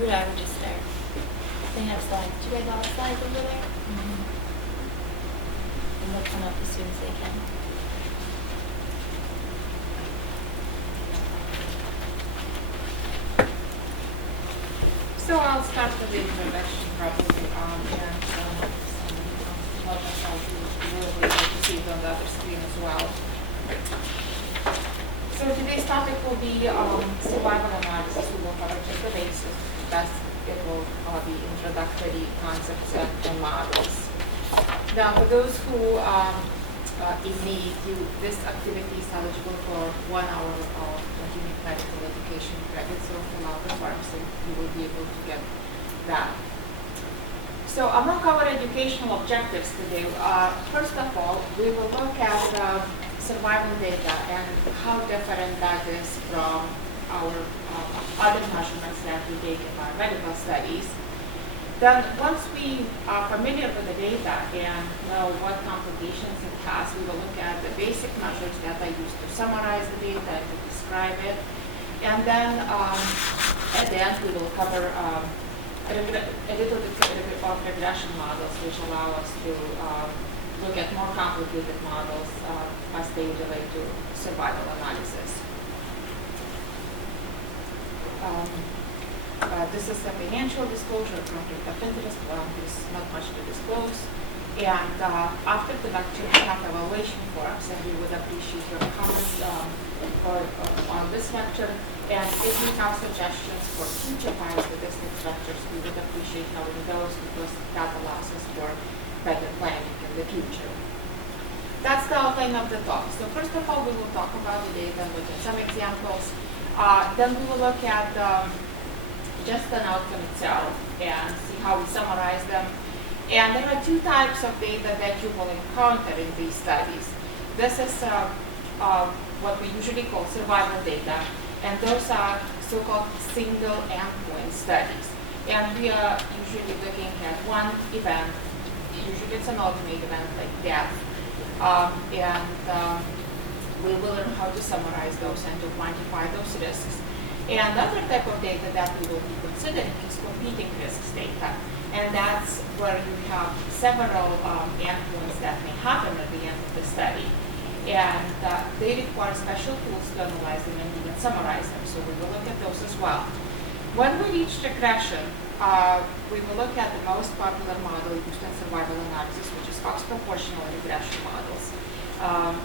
root averages there. They have slides. Do you guys all have slides over there? Mm-hmm. And they'll come up as soon as they can. So I'll start with the introduction probably and help us out. You will be able to see it on the other screen as well. So today's topic will be survival analysis. We will cover just the basics. It will be introductory concepts and models. Now, for those who in need, this activity is eligible for 1 hour of continuing medical education credits, so fill out the form so you will be able to get that. So I'm going to cover educational objectives today. First of all, we will look at survival data and how different that is from our other measurements that we take in our medical studies. Then once we are familiar with the data and know what complications it has, we will look at the basic measures that I use to summarize the data, to describe it. And then at the end, we will cover a little bit of regression models, which allow us to look at more complicated models as they relate to survival analysis. This is a financial disclosure, conflict of interest. Well, there's not much to disclose. And after the lecture, we have evaluation forums, and we would appreciate your comments on this lecture. And if you have suggestions for future biostatistics lectures, we would appreciate having those because that allows us for better planning in the future. That's the outline of the talk. So first of all, we will talk about the data and look at some examples. Then we will look at just an outcome itself and see how we summarize them. And there are two types of data that you will encounter in these studies. This is what we usually call survival data, and those are so-called single endpoint studies. And we are usually looking at one event. Usually it's an ultimate event like death. We will learn how to summarize those and to quantify those risks. And the other type of data that we will be considering is competing risks data. And that's where you have several endpoints that may happen at the end of the study. And they require special tools to analyze them and even summarize them. So we will look at those as well. When we reach regression, we will look at the most popular model used in survival analysis, which is Cox proportional regression models,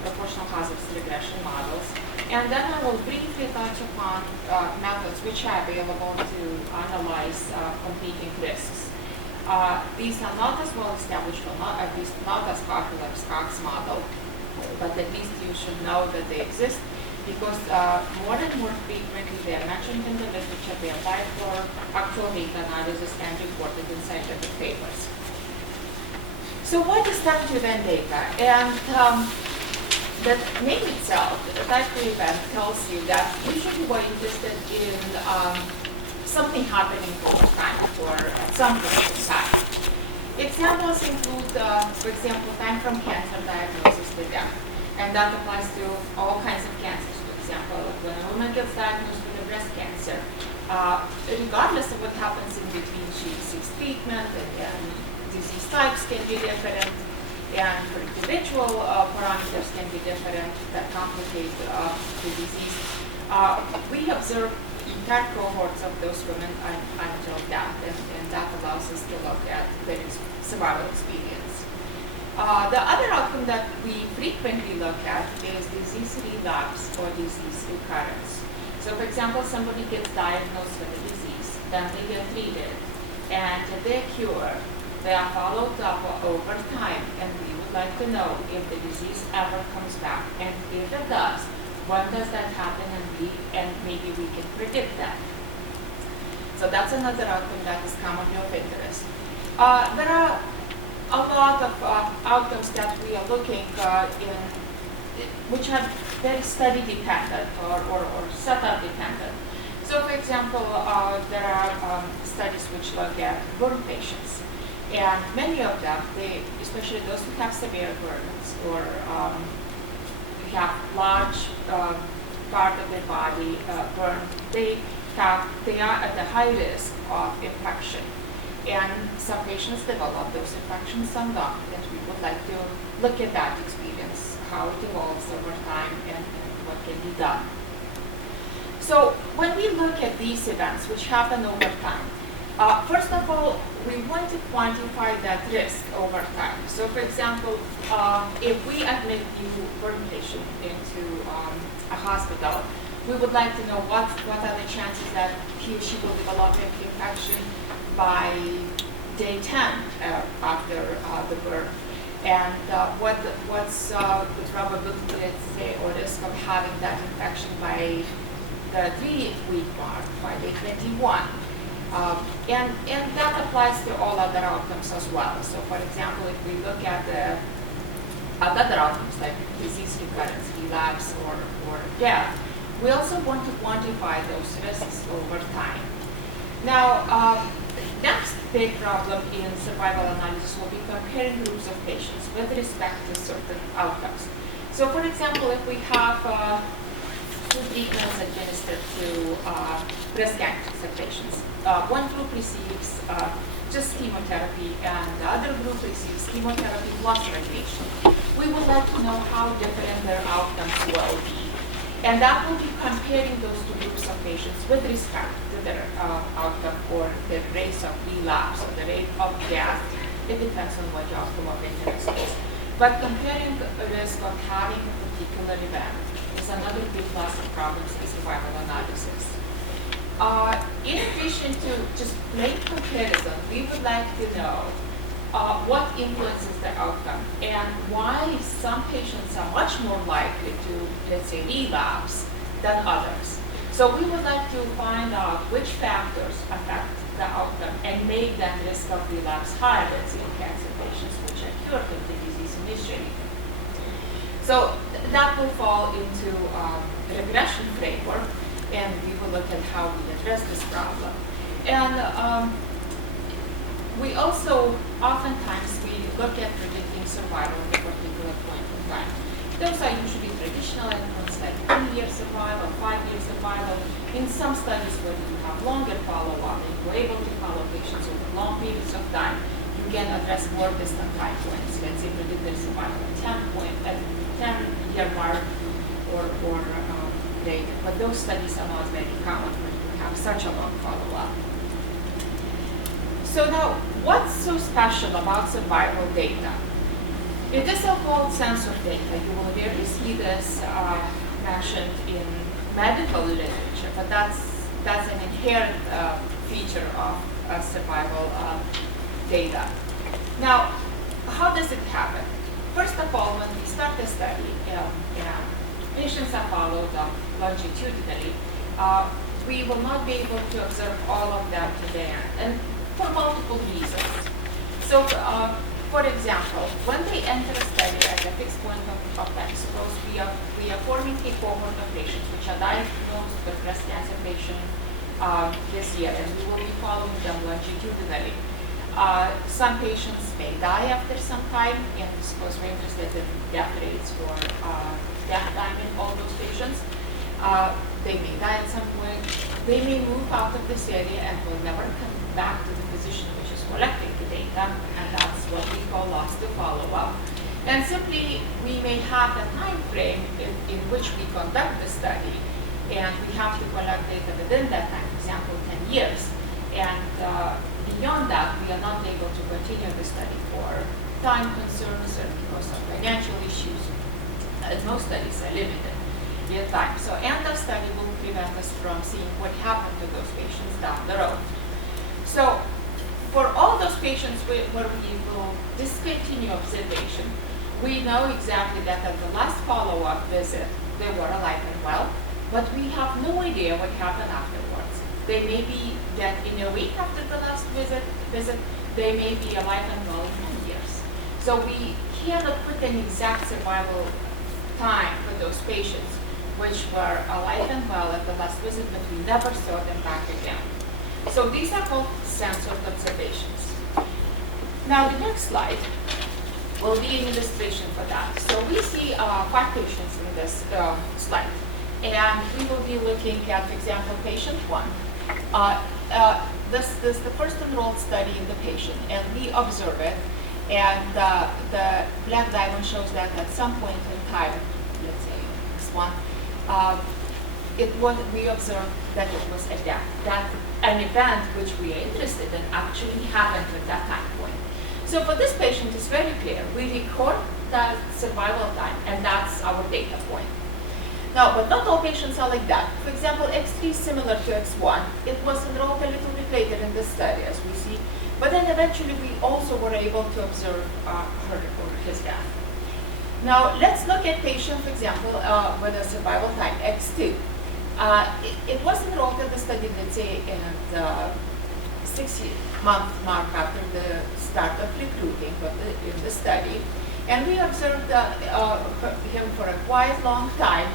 proportional hazards regression models. And then I will briefly touch upon methods which are available to analyze competing risks. These are not as well established, or at least not as popular as Cox model, but at least you should know that they exist because more and more frequently they are mentioned in the literature, they apply for actual data analysis and reported in scientific papers. So what is time to event data? And the name itself, the type of event, tells you that usually we're interested in something happening over time or at some point in time. Examples include, for example, time from cancer diagnosis to death. And that applies to all kinds of cancers. For example, when a woman gets diagnosed with a breast cancer, regardless of what happens in between, she seeks treatment and disease types can be different. And for individual parameters can be different that complicate the disease. We observe entire cohorts of those women until death, and that allows us to look at their survival experience. The other outcome that we frequently look at is disease relapse or disease recurrence. So for example, somebody gets diagnosed with a disease, then they get treated, and they're cured. They are followed up over time, and we would like to know if the disease ever comes back, and if it does, when does that happen, and maybe we can predict that. So that's another outcome that is commonly of interest. There are a lot of outcomes that we are looking in, which are very study dependent or setup dependent. So for example, there are studies which look at burn patients. And many of them, especially those who have severe burns or have large part of their body burned, they fact, they are at a high risk of infection. And some patients develop those infections, some don't. And we would like to look at that experience, how it evolves over time, and what can be done. So when we look at these events, which happen over time, first of all, we want to quantify that risk over time. So for example, if we admit you or a patient into a hospital, we would like to know what are the chances that he or she will develop an infection by day 10 after the birth, and what's the probability, let's say, or risk of having that infection by the 3-week mark, by day 21. And that applies to all other outcomes as well. So for example, if we look at the other outcomes like disease recurrence, relapse, or death, we also want to quantify those risks over time. Now, next big problem in survival analysis will be comparing groups of patients with respect to certain outcomes. So for example, if we have two treatments administered to breast cancer patients, one group receives just chemotherapy and the other group receives chemotherapy plus radiation, we would like to know how different their outcomes will be. And that will be comparing those two groups of patients with respect to their outcome or the rate of relapse or the rate of death. It depends on what your outcome of interest is. But comparing the risk of having a particular event is another big class of problems in survival analysis. In addition to just plain comparison, we would like to know what influences the outcome and why some patients are much more likely to, let's say, relapse than others. So we would like to find out which factors affect the outcome and make that risk of relapse higher, let's say, in cancer patients which are cured of the disease initially. So that will fall into the regression framework, and we will look at how we address this problem. And we also, oftentimes, we look at predicting survival at a particular point in time. Those are usually traditional endpoints like 3-year survival, 5-year survival. In some studies where you have longer follow-up and you're able to follow patients over long periods of time, you can address more distant time points. Let's say predicted survival at 10-year mark or later. But those studies are not very common when you have such a long follow-up. So now, what's so special about survival data? It is so-called censored data. You will rarely see this mentioned in medical literature, but that's an inherent feature of survival data. Now, how does it happen? First of all, when we start the study, patients are followed longitudinally, we will not be able to observe all of them to the end. And for multiple reasons. So, for example, when they enter a study at a fixed point of time, suppose we are forming a cohort of patients which are diagnosed with breast cancer patient this year, and we will be following them longitudinally. Some patients may die after some time, and suppose we're interested in death rates for death time in all those patients. They may die at some point. They may move out of this area and will never come back to the physician which is collecting the data, and that's what we call loss to follow-up. And simply, we may have a time frame in which we conduct the study, and we have to collect data within that time, for example, 10 years. And beyond that, we are not able to continue the study for time concerns or because of financial issues, as most studies are limited in time. So end of study will prevent us from seeing what happened to those patients down the road. So for all those patients where we will discontinue observation, we know exactly that at the last follow-up visit, they were alive and well, but we have no idea what happened afterwards. They may be dead in a week after the last visit. They may be alive and well in 10 years. So we cannot put an exact survival time for those patients which were alive and well at the last visit, but we never saw them back again. So these are called censored observations. Now the next slide will be an illustration for that. So we see 5 patients in this slide. And we will be looking at, for example, patient 1. This is the first enrolled study in the patient, and we observe it. And the black diamond shows that at some point in time, let's say this one, we observed that it was a death. That an event which we are interested in actually happened at that time point. So for this patient, it's very clear. We record the survival time, and that's our data point. Now, but not all patients are like that. For example, X3 is similar to X1. It was enrolled a little bit later in this study, as we see. But then eventually, we also were able to observe her or his death. Now, let's look at patient, for example, with a survival time, X2. It was enrolled in the study, let's say, in the 6-month mark after the start of recruiting in the study. And we observed him for a quite long time.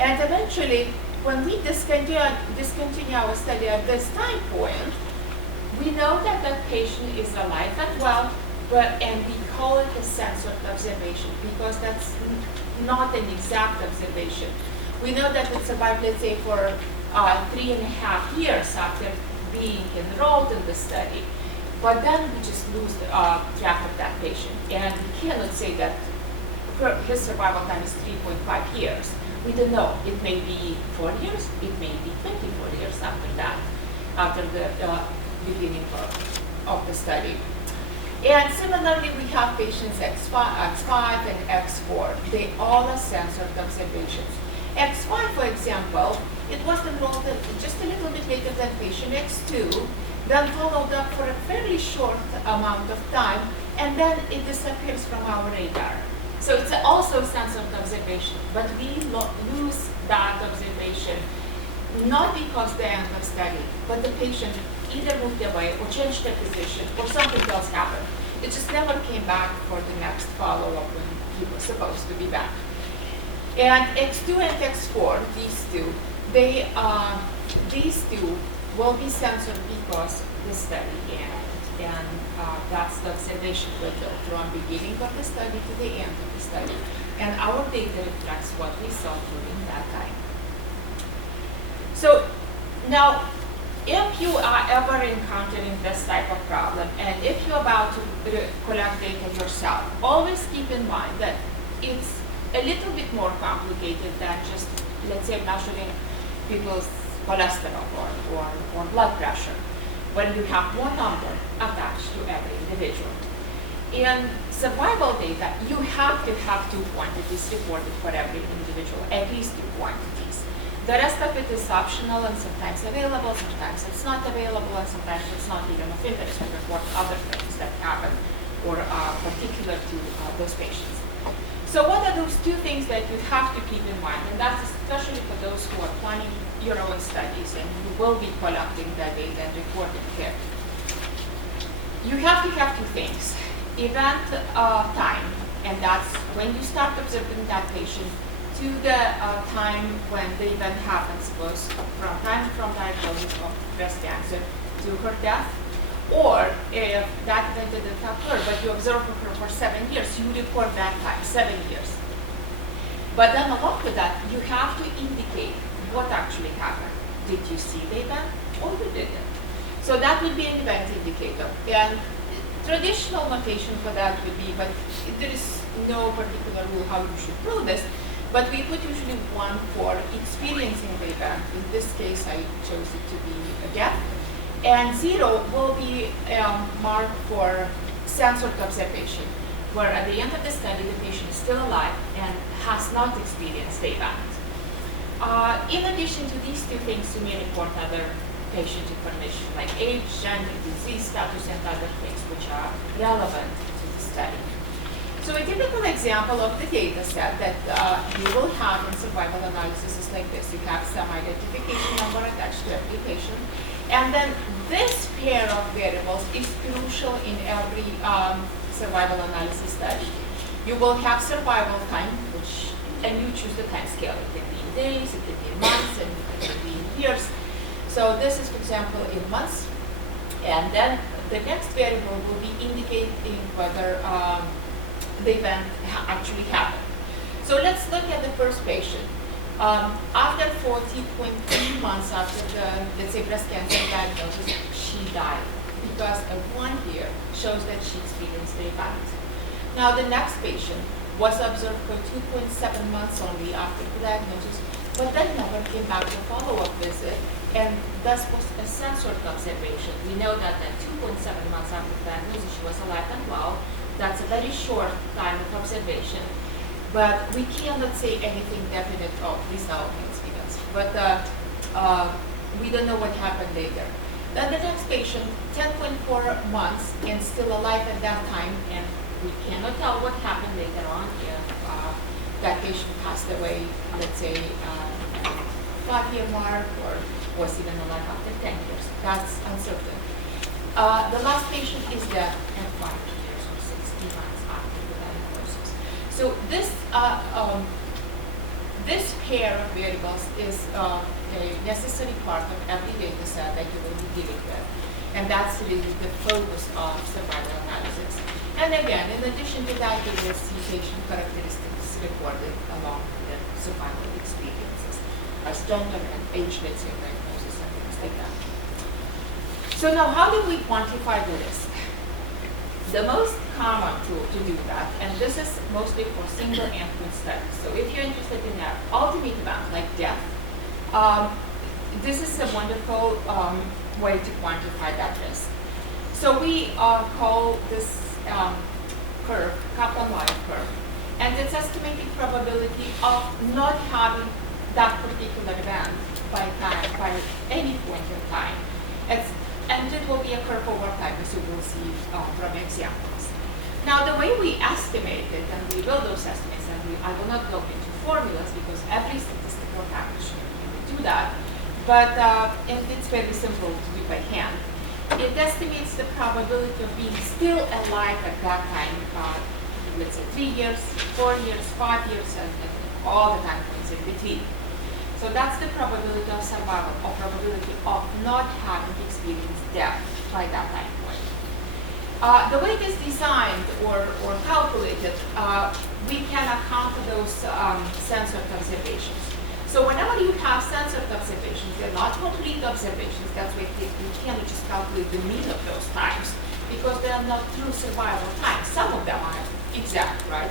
And eventually, when we discontinue our study at this time point, we know that that patient is alive and well, and we call it a censored observation because that's not an exact observation. We know that it survived, let's say, for 3.5 years after being enrolled in the study. But then we just lose track of that patient. And we cannot say that his survival time is 3.5 years. We don't know. It may be 4 years. It may be 24 years after that, after the beginning of the study. And similarly, we have patients X5 and X4. They all are censored observations. X5, for example, it was enrolled just a little bit later than patient X2, then followed up for a fairly short amount of time, and then it disappears from our radar. So it's also a censored observation, but we lose that observation not because the end of study, but the patient either moved away or changed their position or something else happened. It just never came back for the next follow-up when he was supposed to be back. And X2 and X4, these two will be censored because the study ended. And that's the observation window from beginning of the study to the end of the study. And our data reflects what we saw during that time. So now, if you are ever encountering this type of problem, and if you're about to collect data yourself, always keep in mind that it's a little bit more complicated than just, let's say, measuring people's cholesterol or blood pressure, when you have one number attached to every individual. In survival data, you have to have 2 quantities reported for every individual, at least 2 quantities. The rest of it is optional and sometimes available, sometimes it's not available, and sometimes it's not even of interest to report other things that happen or are particular to those patients. So what are those 2 things that you have to keep in mind? And that's especially for those who are planning your own studies and you will be collecting that data and reporting it. You have to have 2 things. Event time, and that's when you start observing that patient, to the time when the event happens, was from diagnosis of breast cancer to her death, or if that event didn't occur, but you observe her for 7 years, you record that time, 7 years. But then along with that, you have to indicate what actually happened. Did you see the event or you didn't? So that would be an event indicator. And traditional notation for that would be, but there is no particular rule how you should prove this, but we put usually 1 for experiencing the event. In this case, I chose it to be a death. And 0 will be marked for censored observation, where at the end of the study, the patient is still alive and has not experienced the event. In addition to these 2 things, you may report other patient information like age, gender, disease status, and other things which are relevant to the study. So a typical example of the data set that you will have in survival analysis is like this. You have some identification number attached to every patient. And then this pair of variables is crucial in every survival analysis study. You will have survival time, and you choose the time scale. It can be in days, it can be in months, and it can be in years. So this is, for example, in months. And then the next variable will be indicating whether the event actually happened. So let's look at the first patient. After 40.3 months after the, let's say, breast cancer diagnosis, she died because a 1 year shows that she experienced the event. Now, the next patient was observed for 2.7 months only after the diagnosis, but then never came back to follow-up visit, and thus was a censored observation. We know that at 2.7 months after the diagnosis, she was alive and well. That's a very short time of observation, but we cannot say anything definite. Oh, please now experience. But we don't know what happened later. Then the next patient, 10.4 months and still alive at that time, and we cannot tell what happened later on if that patient passed away, let's say, 5-year mark, or was even alive after 10 years. That's uncertain. The last patient is dead at 5 years or 60 months after the diagnosis. So this pair of variables is a necessary part of every data set that you will be dealing with. And that's really the focus of survival analysis. And again, in addition to that, you will see patient characteristics recorded along with survival experiences, as gender and age, let's say, diagnosis and things like that. So now, how do we quantify the risk? The most common tool to do that, and this is mostly for single endpoint studies. So if you're interested in an ultimate event like death, this is a wonderful way to quantify that risk. So we call this curve Kaplan-Meier curve, and it's estimating probability of not having that particular event by any point in time. And it will be a curve over time, as you will see from examples. Now, the way we estimate it, and we build those estimates, and I will not go into formulas because every statistical package can do that, but and it's very simple to do by hand. It estimates the probability of being still alive at that time, let's say 3 years, 4 years, 5 years, and all the time points in between. So that's the probability of survival, or probability of not having experienced death by that time point. The way it is designed or calculated, we can account for those censored observations. So whenever you have censored observations, they're not complete observations. That's why you cannot just calculate the mean of those times, because they are not true survival times. Some of them are exact, right?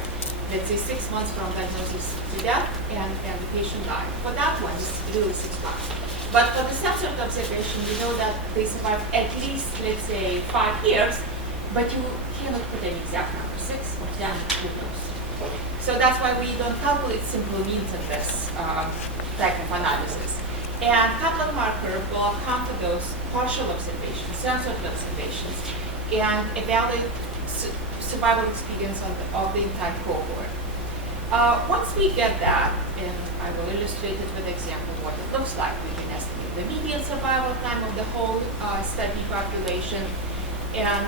Let's say 6 months from diagnosis to death, and the patient died. For that one, it's really 6 months. But for the censored observation, you know that they survive at least, let's say, 5 years, but you cannot put an exact number, 6 or 10, who knows. So that's why we don't calculate simple means in this type of analysis. And Kaplan-Meier curve will account for those partial observations, censored observations, and evaluate survival experience of the entire cohort. Once we get that, and I will illustrate it with an example of what it looks like, we can estimate the median survival time of the whole study population. And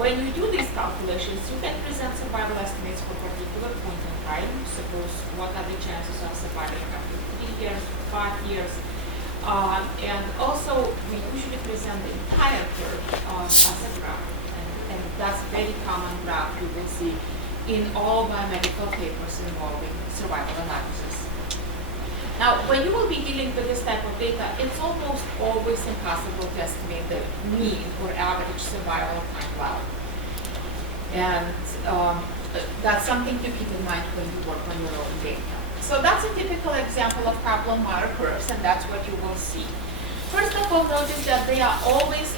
when you do these calculations, you can present survival estimates for a particular point in time. Suppose what are the chances of surviving after 3 years, 5 years. And also, we usually present the entire curve as a graph. And that's a very common graph you will see in all biomedical papers involving survival analysis. Now, when you will be dealing with this type of data, it's almost always impossible to estimate the mean or average survival time well. And that's something to keep in mind when you work on your own data. So that's a typical example of Kaplan-Meier curves, and that's what you will see. First of all, notice that they are always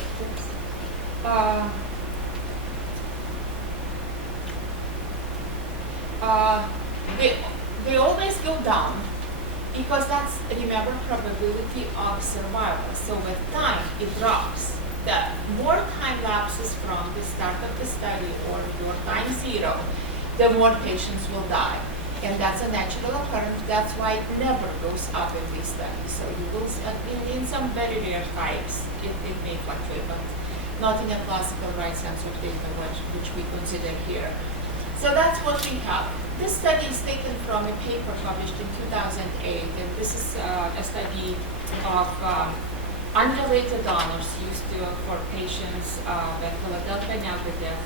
they always go down, because that's, remember, probability of survival. So with time, it drops. The more time lapses from the start of the study or your time 0, the more patients will die. And that's a natural occurrence. That's why it never goes up in these studies. So you will see, in some very rare types, it may fluctuate, but not in a classical right sense of data, which we consider here. So that's what we have. This study is taken from a paper published in 2008, and this is a study of unrelated donors used for patients with Philadelphia negative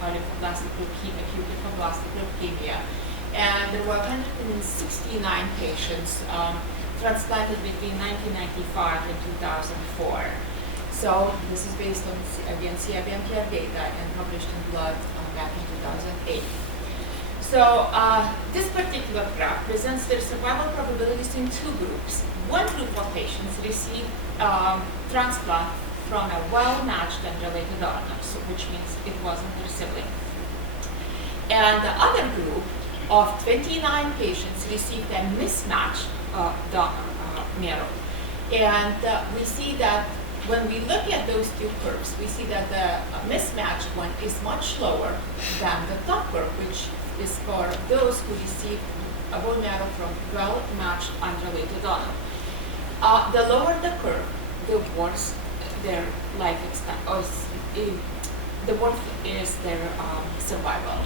lymphoblastic leukemia, acute lymphoblastic leukemia. And there were 169 patients transplanted between 1995 and 2004. So this is based on, again, CIBMPR data and published in Blood back in 2008. So this particular graph presents their survival probabilities in two groups. One group of patients received transplant from a well-matched and related donor, so which means it wasn't their sibling. And the other group of 29 patients received a mismatched donor marrow. And we see that when we look at those two curves, we see that the mismatched one is much lower than the top curve, which is for those who received a bone marrow from well-matched unrelated donor. The lower the curve, the worse their life the worse is their survival.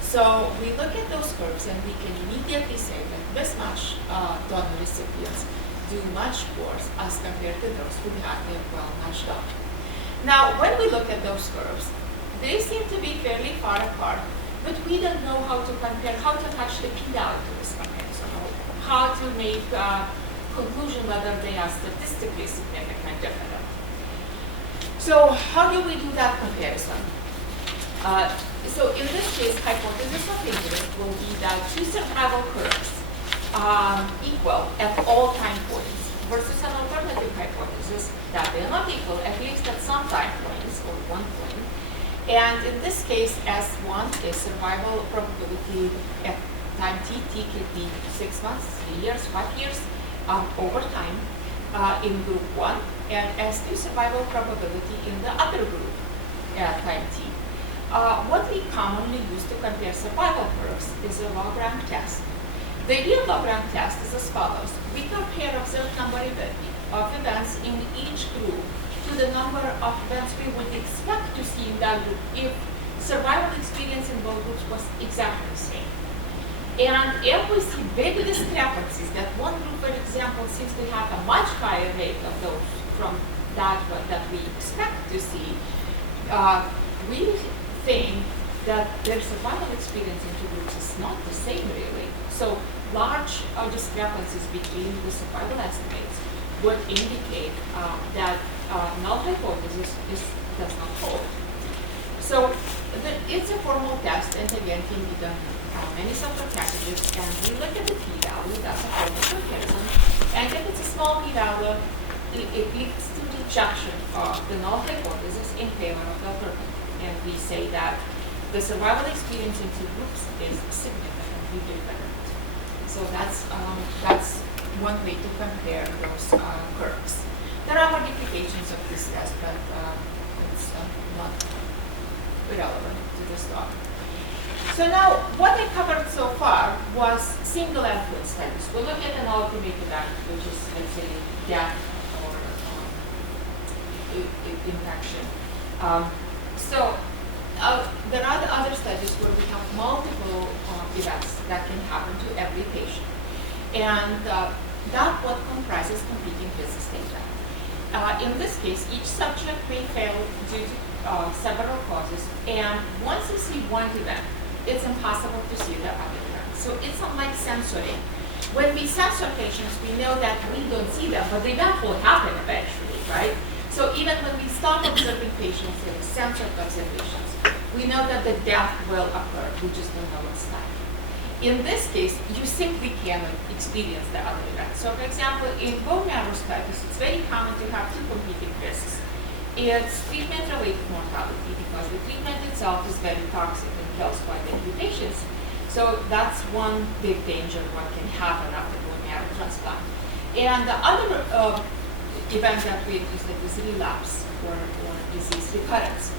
So we look at those curves and we can immediately say that mismatched donor recipients do much worse as compared to those who had a well-matched donor. Now, when we look at those curves, they seem to be fairly far apart, but we don't know how to compare, how to attach the p-value to this comparison, or how to make a conclusion whether they are statistically significant different. So how do we do that comparison? So in this case, hypothesis of interest will be that two survival curves equal at all time points versus an alternative hypothesis that they are not equal, at least at some time points or one point. And in this case, S1 is survival probability at time t could be 6 months, 3 years, 5 years over time in group 1, and S2 survival probability in the other group at time t. What we commonly use to compare survival curves is a log rank test. The ideal log rank test is as follows. We compare observed number of events in each group to the number of events we would expect to see in that group if survival experience in both groups was exactly the same. And if we see big discrepancies, that one group, for example, seems to have a much higher rate of those from that one that we expect to see, we think that their survival experience in two groups is not the same really. So large discrepancies between the survival estimates would indicate that null hypothesis does not hold. So it's a formal test, and again can be done on many software packages, and we look at the p-value, that's a formal comparison, and if it's a small p-value, it leads to rejection of the null hypothesis in favor of the alternative. And we say that the survival experience in two groups is significantly different. So that's one way to compare those curves. There are modifications of this test, but it's not irrelevant to this talk. So now, what I covered so far was single endpoint studies. We'll look at an ultimate event, which is, let's say, death or infection. There are other studies where we have multiple events that can happen to every patient. And that what comprises competing business data. In this case, each subject may fail due to several causes, and once you see one event, it's impossible to see the other event. So it's unlike censoring. When we censor patients, we know that we don't see them, but the event will happen eventually, right? So even when we start observing patients in censored observations, we know that the death will occur. We just don't know what's time. In this case, you simply cannot experience the other event. So for example, in bone marrow studies, it's very common to have two competing risks. It's treatment-related mortality because the treatment itself is very toxic and kills quite a few patients. So that's one big danger what can happen after bone marrow transplant. And the other event that we interested is relapse or disease recurrence.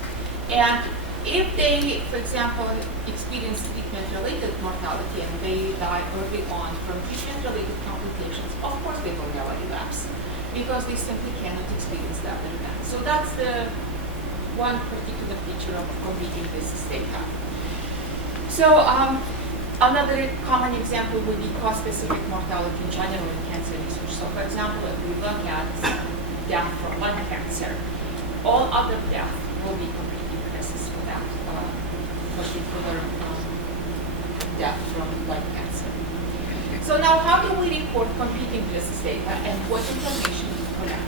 And if they, for example, experience treatment-related mortality and they die early on from treatment-related complications, of course they will never relapse because they simply cannot experience that event. So that's the one particular feature of competing business data. So another common example would be cause-specific mortality in general in cancer research. So for example, if we look at death from lung cancer, all other death will be competing risks for that, particular death from lung cancer. now how do we report competing risks data and what information we collect?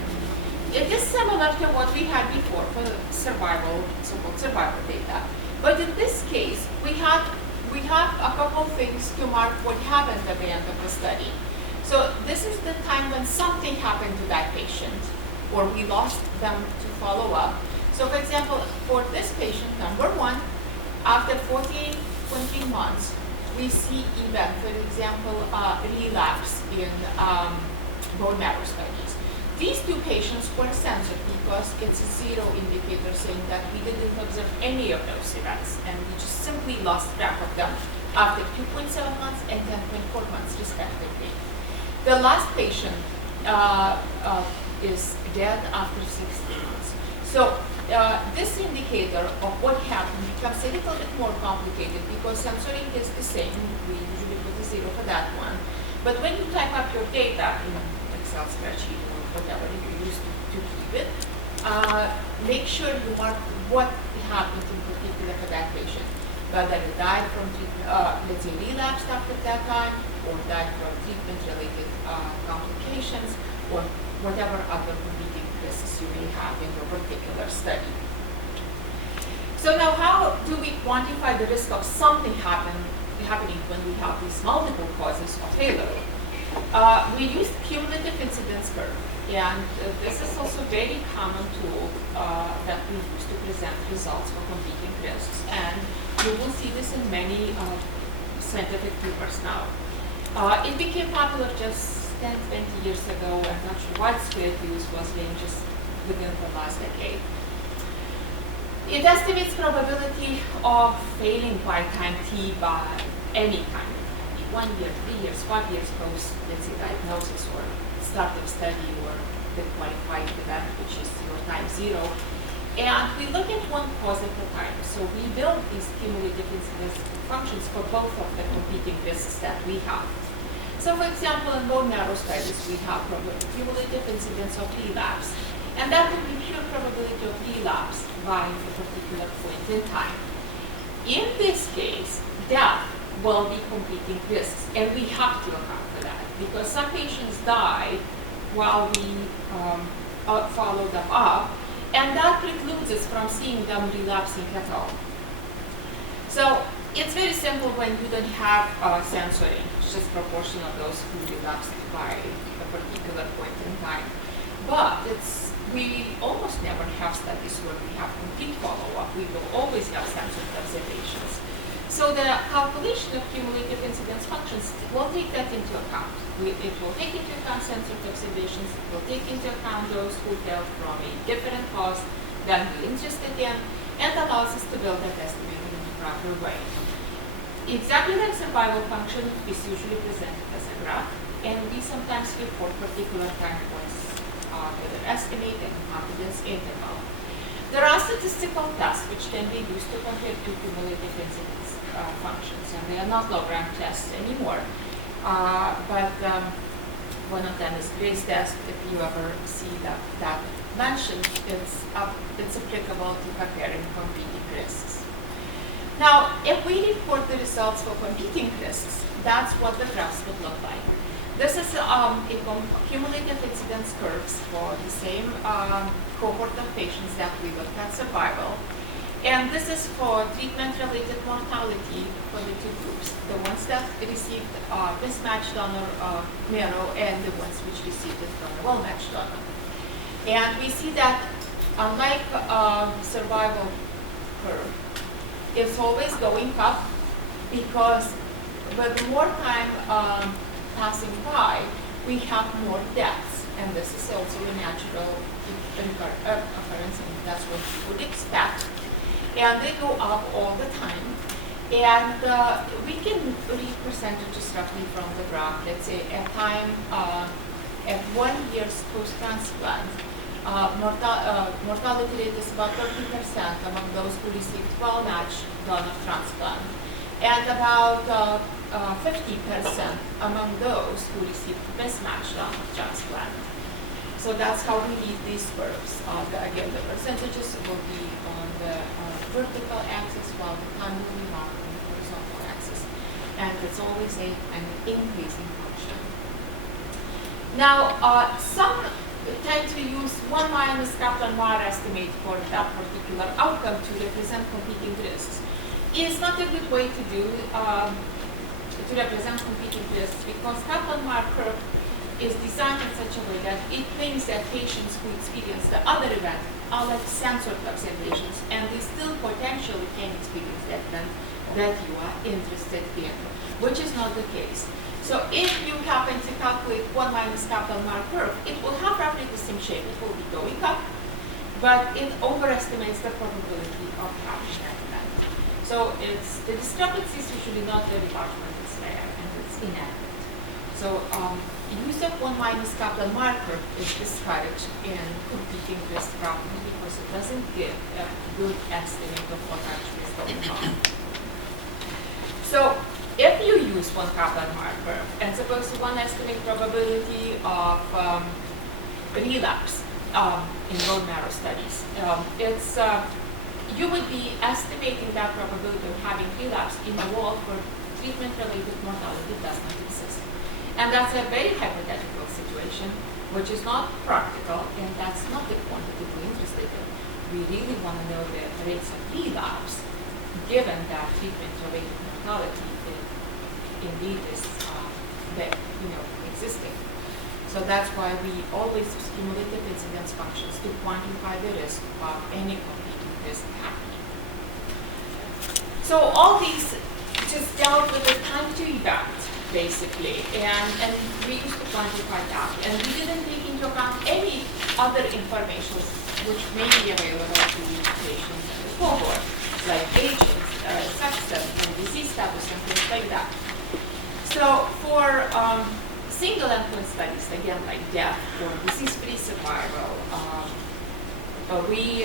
It is similar to what we had before for survival, so-called survival data. But in this case, we have a couple things to mark what happened at the end of the study. So this is the time when something happened to that patient, or we lost them to follow up. So for example, for this patient, number one, after 20 months, we see event, for example, relapse in bone marrow studies. These two patients were censored because it's a zero indicator saying that we didn't observe any of those events, and we just simply lost track of them after 2.7 months and 10.4 months respectively. The last patient is dead after 16 months. So this indicator of what happened becomes a little bit more complicated because censoring is the same. We usually put a zero for that one. But when you type up your data in an Excel spreadsheet or whatever you use to keep it, make sure you mark what happened in particular for that patient. Whether it died from, let's say, relapsed after that time, or died from treatment-related complications, or whatever other competing risks you may have in your particular study. So now how do we quantify the risk of something happening when we have these multiple causes of failure? We use cumulative incidence curve, and this is also a very common tool that we use to present results for competing risks, and you will see this in many scientific papers now. It became popular just 10, 20 years ago, and much widespread use was being just within the last decade. It estimates probability of failing by time t by any time. 1 year, 3 years, 5 years post, let's say, diagnosis or start of study or the qualifying event, which is your time zero. And we look at one cause at a time. So we build these cumulative incidence functions for both of the competing risks that we have. So for example, in bone marrow studies, we have cumulative incidence of relapse. And that would be pure probability of relapse by a particular point in time. In this case, death will be competing risks, and we have to account for that because some patients die while we follow them up, and that precludes us from seeing them relapsing at all. So it's very simple when you don't have censoring. It's just proportional of those who relapsed by a particular point in time. But we almost never have studies where we have complete follow-up. We will always have censored observations. So the calculation of cumulative incidence functions will take that into account. It will take into account censored observations. It will take into account those who failed from a different cause than we're interested in, and allows us to build that estimate in a proper way. Exactly like survival function is usually presented as a graph, and we sometimes report particular time points with an estimate and confidence interval. There are statistical tests which can be used to compare two cumulative incidence functions, and they are not Lagrange tests anymore. But one of them is Gray's test. If you ever see that mentioned, it's applicable to comparing competing risks. Now, if we report the results for competing risks, that's what the graphs would look like. This is a cumulative incidence curves for the same cohort of patients that we looked at survival. And this is for treatment-related mortality for the two groups, the ones that received mismatched donor marrow and the ones which received it from a well-matched donor. And we see that unlike survival curve, it's always going up because with more time passing by, we have more deaths, and this is also a natural occurrence, and that's what you would expect. And they go up all the time, and we can read percentages roughly from the graph. Let's say at 1 year's post-transplant, mortality rate is about 30% among those who received well-matched donor transplant, and about 50% among those who received mismatched donor transplant. So that's how we read these curves. Again, the percentages will be on the vertical axis, while the time will be marked on the horizontal axis. And it's always an increasing function. Now, some tend to use 1 minus Kaplan-Meier estimate for that particular outcome to represent competing risks. It's not a good way to do to represent competing risks because Kaplan-Meier curve is designed in such a way that it claims that patients who experience the other event are like censored observations, and they still potentially can experience that event that you are interested in, which is not the case. So if you happen to calculate 1 minus Kaplan-Meier curve, it will have roughly the same shape. It will be going up, but it overestimates the probability of having that event. So the discrepancy is usually not very large when it's there, and it's inaccurate. So use of 1 minus Kaplan-Meier curve is discouraged in competing risk problems because it doesn't give a good estimate of what actually is going on. So if you use 1 Kaplan-Meier curve and suppose you want to estimate probability of relapse in bone marrow studies, you would be estimating that probability of having relapse in a world where treatment-related mortality does not exist. And that's a very hypothetical situation, which is not practical, and that's not the quantity we're interested in. We really want to know the rates of relapse, given that treatment-related mortality indeed is existing. So that's why we always use cumulative incidence functions to quantify the risk of any competing risk happening. So all these just dealt with the time to event, basically, and we used to quantify that. And we didn't take into account any other information which may be available to patients in the cohort, like ages, sex, and disease status, and things like that. So for single endpoint studies, again, like death or disease-free survival, we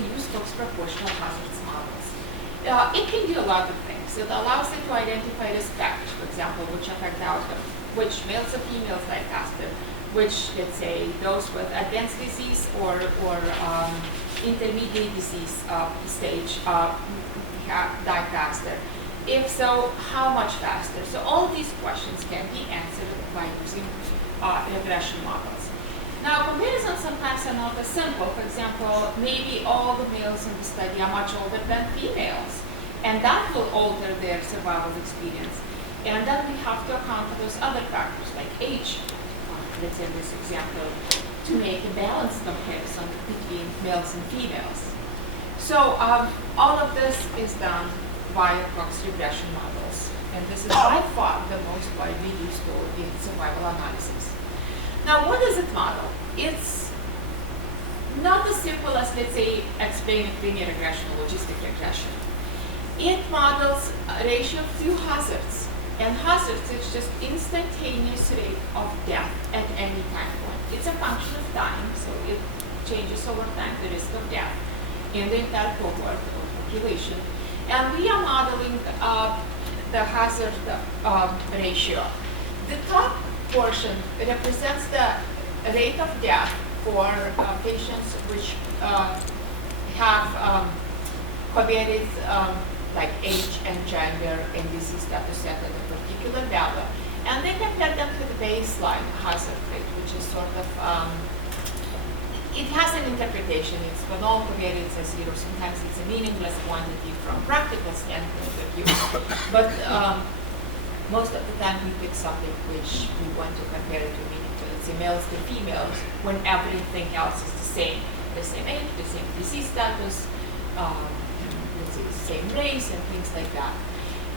use Cox proportional hazards models. It can do a lot of things. It allows it to identify risk factors, for example, which affect outcome, which males or females die faster, which, let's say, those with advanced disease or intermediate disease stage die faster. If so, how much faster? So all these questions can be answered by using regression models. Now, comparisons sometimes are not as simple. For example, maybe all the males in the study are much older than females, and that will alter their survival experience. And then we have to account for those other factors like age, let's say in this example, to make a balanced comparison between males and females. So all of this is done via Cox regression models. And this is by far the most widely used tool in survival analysis. Now, what does it model? It's not as simple as, let's say, explaining linear regression or logistic regression. It models a ratio of two hazards. And hazards is just instantaneous rate of death at any time point. It's a function of time, so it changes over time, the risk of death in the entire cohort or population. And we are modeling the hazard ratio. The top portion represents the rate of death for patients which have covariates like age and gender and disease status set at a particular value. And they compare them to the baseline hazard rate, which is sort of it has an interpretation. It's when all covariates are zero. Sometimes it's a meaningless quantity from practical standpoint of view. But most of the time we pick something which we want to compare it to meaningful. Let's say males to females when everything else is the same age, the same disease status, let's say the same race and things like that.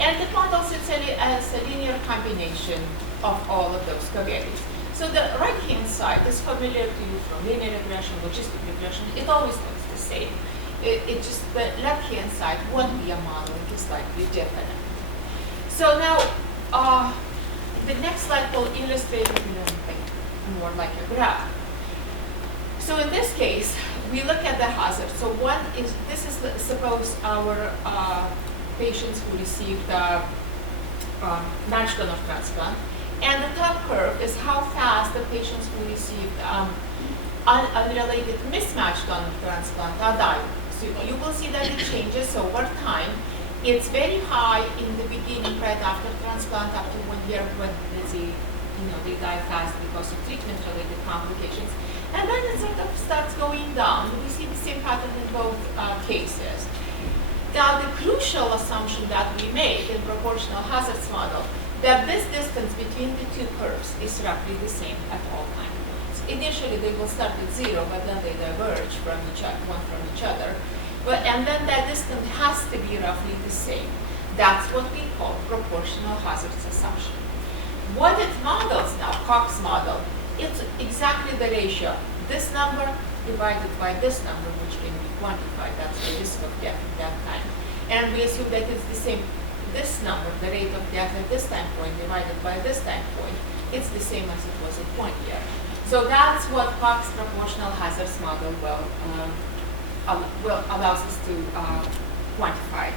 And the model sits as a linear combination of all of those covariates. So the right-hand side is familiar to you from linear regression, logistic regression. It always looks the same. It just, the left-hand side won't be a model. It's slightly different. So now, the next slide will illustrate it more like a graph. So in this case, we look at the hazard. So one is, this is, suppose our patients who received matched donor transplant. And the top curve is how fast the patients who received unrelated mismatched donor transplant are dying. So you will see that it changes over time. It's very high in the beginning, right after transplant, after 1 year, when let's say they die fast because of treatment-related complications. And then it sort of starts going down. We see the same pattern in both cases. Now, the crucial assumption that we make in proportional hazards model, that this distance between the two curves is roughly the same at all time points. Initially, they will start at 0, but then they diverge from one from each other. And then that distance has to be roughly the same. That's what we call proportional hazards assumption. What it models now, Cox model, it's exactly the ratio. This number divided by this number, which can be quantified. That's the risk of death at that time. And we assume that it's the same. This number, the rate of death at this time point divided by this time point, it's the same as it was at 1 year. So that's what Cox proportional hazards model allows us to quantify.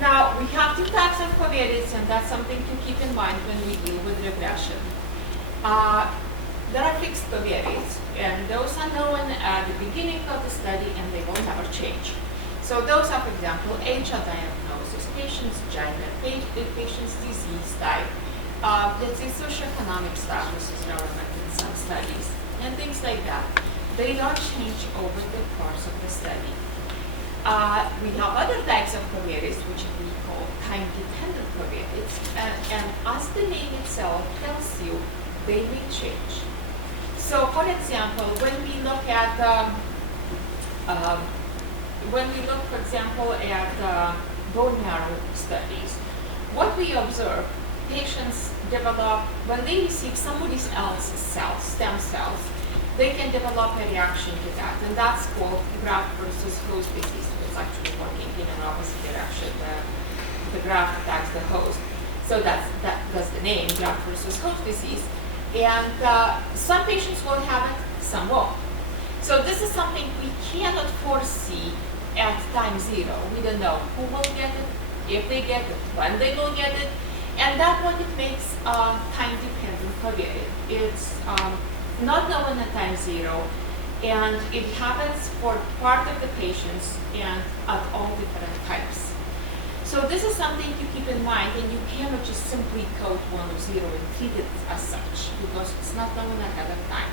Now, we have two types of covariates, and that's something to keep in mind when we deal with regression. There are fixed covariates, and those are known at the beginning of the study, and they will never change. So those are, for example, age or diagnosis, patient's gender, patient's disease type, let's say socioeconomic status is relevant in some studies, and things like that. They don't change over the course of the study. We have other types of covariates, which we call time-dependent covariates, and as the name itself tells you, they may change. So, for example, when we look, for example, at bone marrow studies, what we observe, patients develop, when they receive somebody else's cells, stem cells, they can develop a reaction to that, and that's called graft versus host disease. It's actually working in an opposite direction. The graft attacks the host. So that's the name, graft versus host disease. And some patients will have it, some won't. So this is something we cannot foresee at time 0. We don't know who will get it, if they get it, when they will get it, and that's what it makes time-dependent covariate. It's not known at time 0, and it happens for part of the patients and at all different types. So this is something to keep in mind, and you cannot just simply code 1 or 0 and treat it as such, because it's not known ahead of time.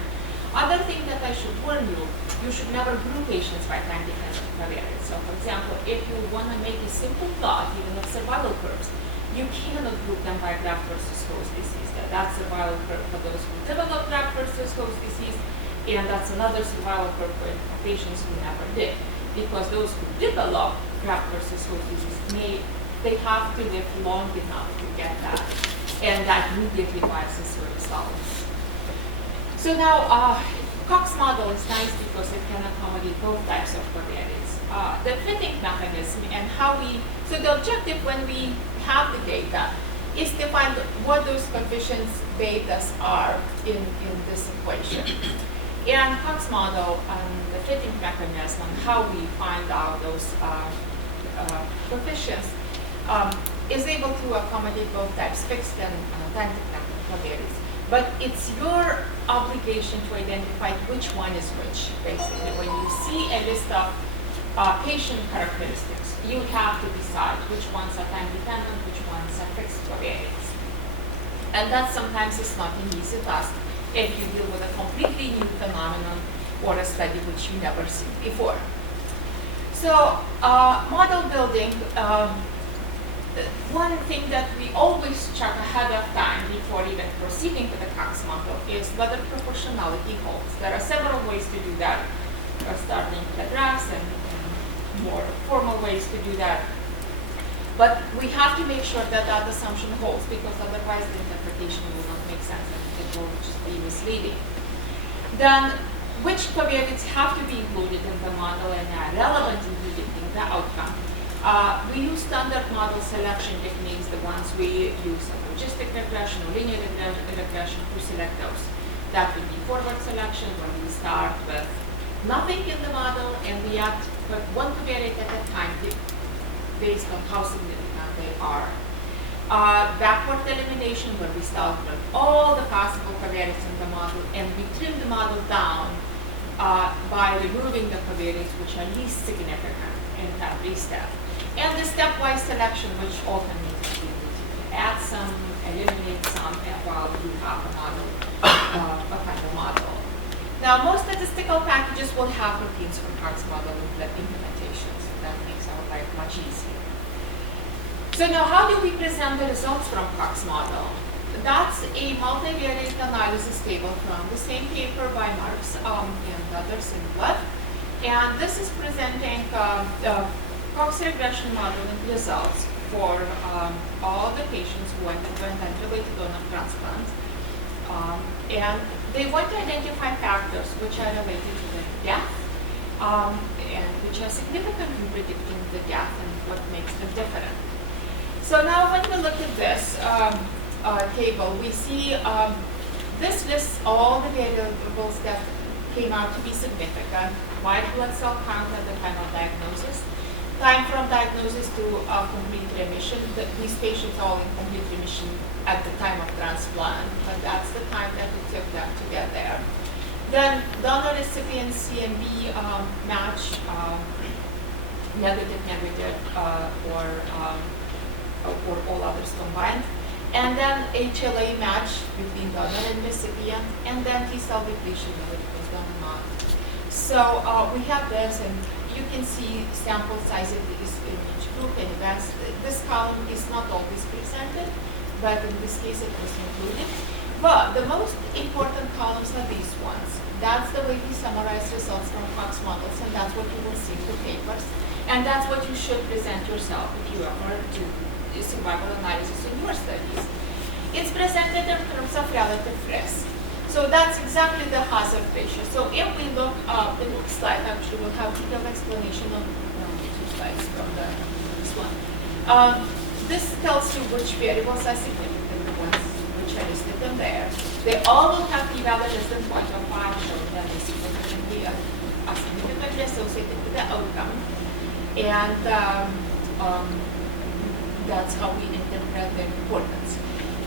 Other thing that I should warn you, you should never group patients by time-dependent covariates. So for example, if you want to make a simple plot, even of survival curves, you cannot group them by graft versus host disease. That's survival curve for those who develop graft versus host disease, and that's another survival curve for patients who never did. Because those who develop graft versus host disease they have to live long enough to get that, and that immediately biases your results. So now, Cox model is nice because it can accommodate both types of covariates. The fitting mechanism and how so the objective when we have the data is to find what those coefficients betas are in this equation. And Cox model and the fitting mechanism, how we find out those coefficients, is able to accommodate both types, fixed and time-dependent covariates. But it's your obligation to identify which one is which, basically. When you see a list of patient characteristics, you have to decide which ones are time-dependent, which ones are fixed covariates. And that sometimes is not an easy task if you deal with a completely new phenomenon or a study which you never seen before. So model building, one thing that we always check ahead of time before even proceeding to the Cox model is whether proportionality holds. There are several ways to do that, starting with drafts and more formal ways to do that. But we have to make sure that that assumption holds, because otherwise the interpretation will not make sense and it will just be misleading. Then, which covariates have to be included in the model and are relevant in predicting the outcome? We use standard model selection techniques, the ones we use in logistic regression or linear regression to select those. That would be forward selection, where we start with nothing in the model and we act with one covariate at a time based on how significant they are. Backward elimination, where we start with all the possible covariates in the model and we trim the model down by removing the covariates which are least significant in every step. And the stepwise selection, which often needs to be add some, eliminate some, and while you have a model, a final model. Now, most statistical packages will have routines for Cox model implementation, so that makes our life much easier. So now, how do we present the results from Cox model? That's a multivariate analysis table from the same paper by Marks and others in Blood. And this is presenting Cox regression modeling results for all the patients who underwent unrelated donor transplants. And they want to identify factors which are related to the death and which are significantly predicting the death and what makes them different. So now when we look at this table, we see this lists all the variables that came out to be significant: white blood cell count at the time of diagnosis, time from diagnosis to complete remission. These patients are all in complete remission at the time of transplant, but that's the time that it took them to get there. Then donor recipient CMV match, negative, or all others combined. And then HLA match between donor and recipient, and then T-cell depletion, whether it was done or not. So we have this, and you can see sample size in each group and events. This column is not always presented, but in this case it was included. But the most important columns are these ones. That's the way we summarize results from Cox models, and that's what you will see in the papers. And that's what you should present yourself if you ever do survival analysis in your studies. It's presented in terms of relative risk. So that's exactly the hazard ratio. So if we look, the next slide actually will have detailed explanation on two slides from this one. This tells you which variables are significant, the ones which are listed in there. They all will have p-value less than 0.05, showing that they significantly are significantly associated with the outcome. And that's how we interpret their importance.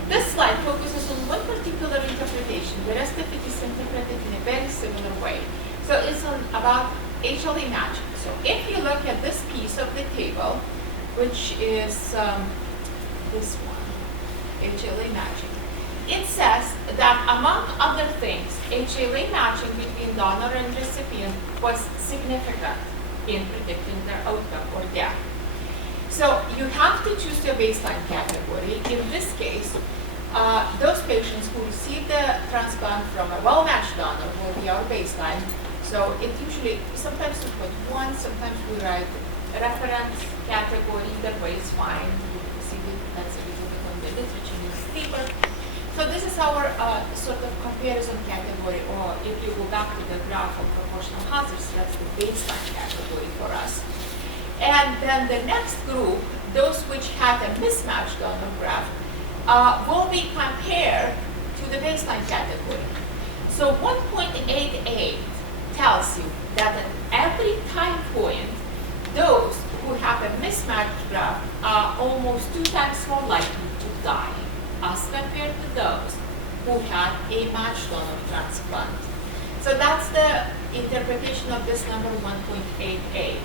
This slide focuses on one particular interpretation. The rest of it is interpreted in a very similar way. So it's about HLA matching. So if you look at this piece of the table, which is this one, HLA matching, it says that among other things, HLA matching between donor and recipient was significant in predicting their outcome or death. So you have to choose your baseline category. In this case, those patients who receive the transplant from a well-matched donor will be our baseline. So it usually, sometimes we put one, sometimes we write reference category. Either way is fine. You can see that's a little bit on the literature in this paper. So this is our sort of comparison category, or if you go back to the graph of proportional hazards, that's the baseline category for us. And then the next group, those which had a mismatched donor graft, will be compared to the baseline category. So 1.88 tells you that at every time point, those who have a mismatched graft are almost 2 times more likely to die as compared to those who had a matched donor transplant. So that's the interpretation of this number 1.88.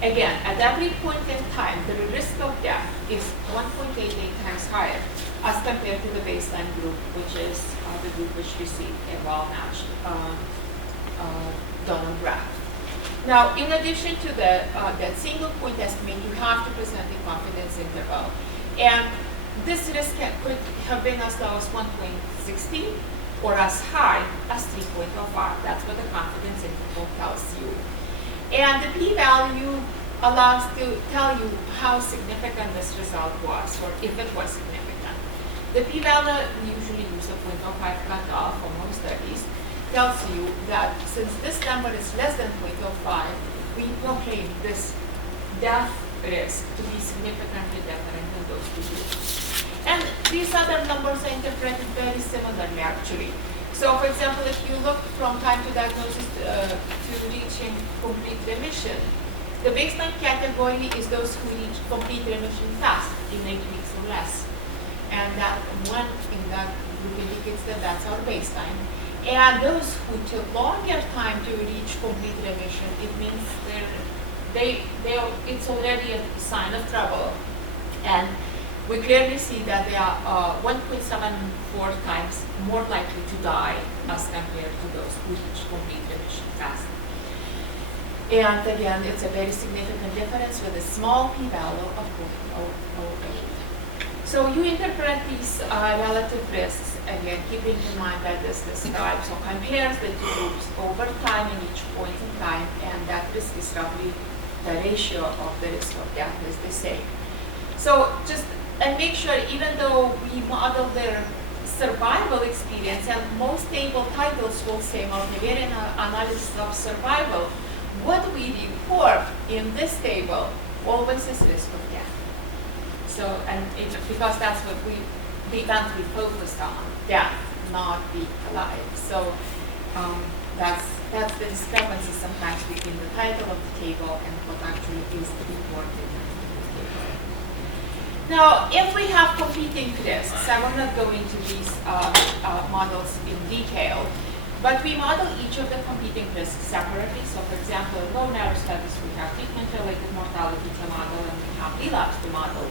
Again, at every point in time, the risk of death is 1.88 times higher as compared to the baseline group, which is the group which received a well-matched donor graft. Now, in addition to that single point estimate, you have to present a confidence interval. And this risk could have been as low as 1.60 or as high as 3.05. That's what the confidence interval tells you. And the p-value allows to tell you how significant this result was, or if it was significant. The p-value, we usually use a 0.05 cutoff for most studies, tells you that since this number is less than 0.05, we proclaim this death risk to be significantly different than those two groups. And these other numbers are interpreted very similarly, actually. So, for example, if you look from time to diagnosis to reaching complete remission, the baseline category is those who reach complete remission fast, in 8 weeks or less. And that one in that group indicates that that's our baseline. And those who took longer time to reach complete remission, it means it's already a sign of trouble. And we clearly see that they are 1.74 times more likely to die as compared to those who reach complete remission fast. And again, it's a very significant difference with a small p-value of 0.008. So you interpret these relative risks, again, keeping in mind that this describes or compares the two groups over time in each point in time, and that risk is roughly the ratio of the risk of death is the same. So just and make sure, even though we model their survival experience, and most table titles will say multivariate analysis of survival, what we report in this table always is risk of death. So, and because that's what we focused on, death, not being alive. So that's the discrepancy sometimes between the title of the table and what actually is reported in the table. Now, if we have competing risks, I will not go into these models in detail, but we model each of the competing risks separately. So, for example, in low narrow studies, we have treatment-related mortality to model, and we have relapse to model.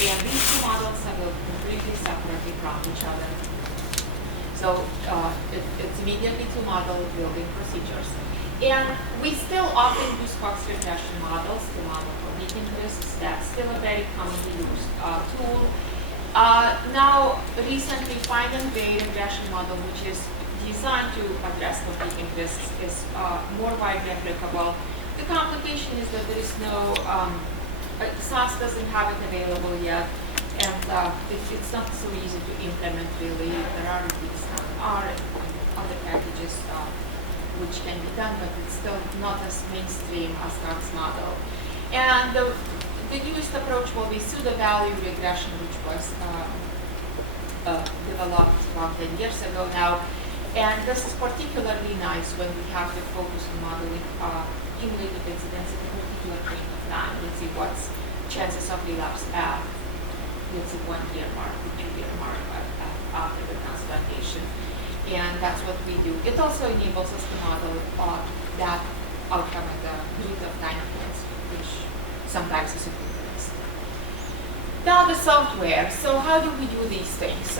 And these two models are built completely separately from each other. So it's immediately to model building procedures. And we still often use Cox regression models to model competing risks. That's still a very commonly used tool. Now, recently, find and grade regression model, which is designed to address competing risks, is more widely applicable. The complication is that there is no, SAS doesn't have it available yet, and it's not so easy to implement really. There are other packages which can be done, but it's still not as mainstream as Cox model. And the newest approach will be pseudo-value regression, which was developed about 10 years ago now. And this is particularly nice when we have to focus on modeling cumulative incidence in a particular point of time. Let's see what's chances of relapse at, let's say, 1 year mark, the 2 year mark after the transplantation. And that's what we do. It also enables us to model that outcome at the grid of time points, which sometimes is a good risk. Now the software. So how do we do these things?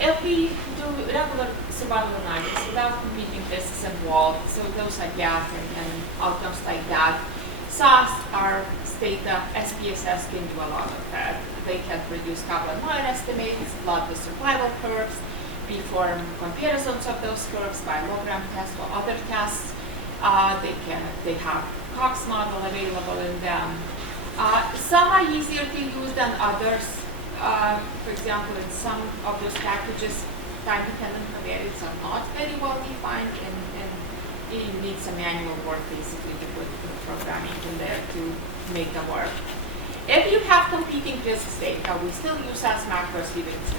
If we do regular survival analysis without competing risks involved, so those like death and outcomes like that, SAS, our data, SPSS can do a lot of that. They can produce Kaplan-Meier estimates, plot the survival curves, perform comparisons of those curves by logram tests or other tests. They have Cox model available in them. Some are easier to use than others. For example, in some of those packages, time-dependent covariates are not very well defined, and it needs some manual work basically to put the programming in there to make them work. If you have competing risks data, we still use SAS macros even to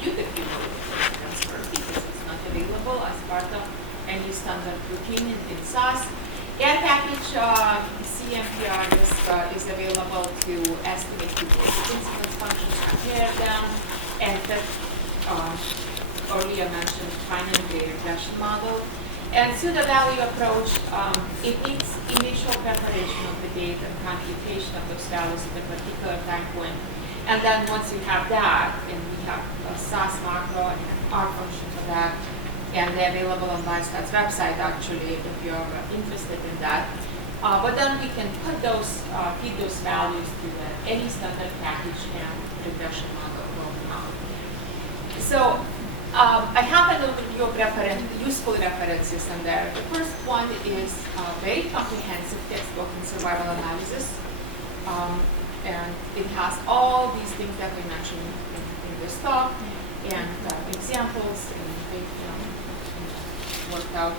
view the cumulative transfer because it's not available as part of any standard routine in SAS. Air package CMPR is available to estimate the incidence functions, compare them, and that earlier mentioned finite regression model. And pseudo-value approach, it needs initial preparation of the data and computation of those values at a particular time point. And then once you have that, and we have a SAS macro and R function for that, and they're available on Biostat's website actually if you're interested in that. But then we can put those, feed those values to any standard package and regression model will come. So I have an overview of useful references in there. The first one is a very comprehensive textbook in survival analysis. And it has all these things that we mentioned in this talk, and examples, and worked out.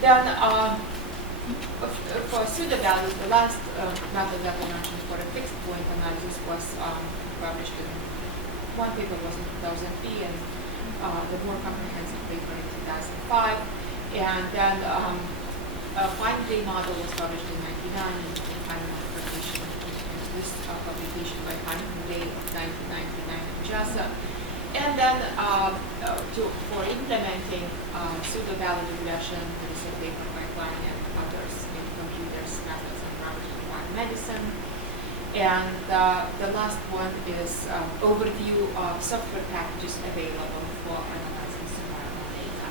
Then for pseudo-values, the last method that I mentioned for a fixed point analysis was published in one paper was in 2003, and the more comprehensive paper in 2005. And then a fine-grained model was published in 1999 in final modification. This publication by Fine-Grained of 1999 in JASA. And then for implementing pseudo-value regression, there is a paper by Klein and others in computers, methods, and parameter-defined medicine. And the last one is overview of software packages available for analyzing survival data.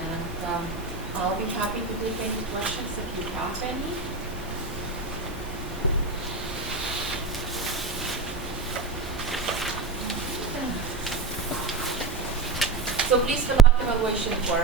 And I'll be happy to take any questions if you have any. So please fill out the evaluation form.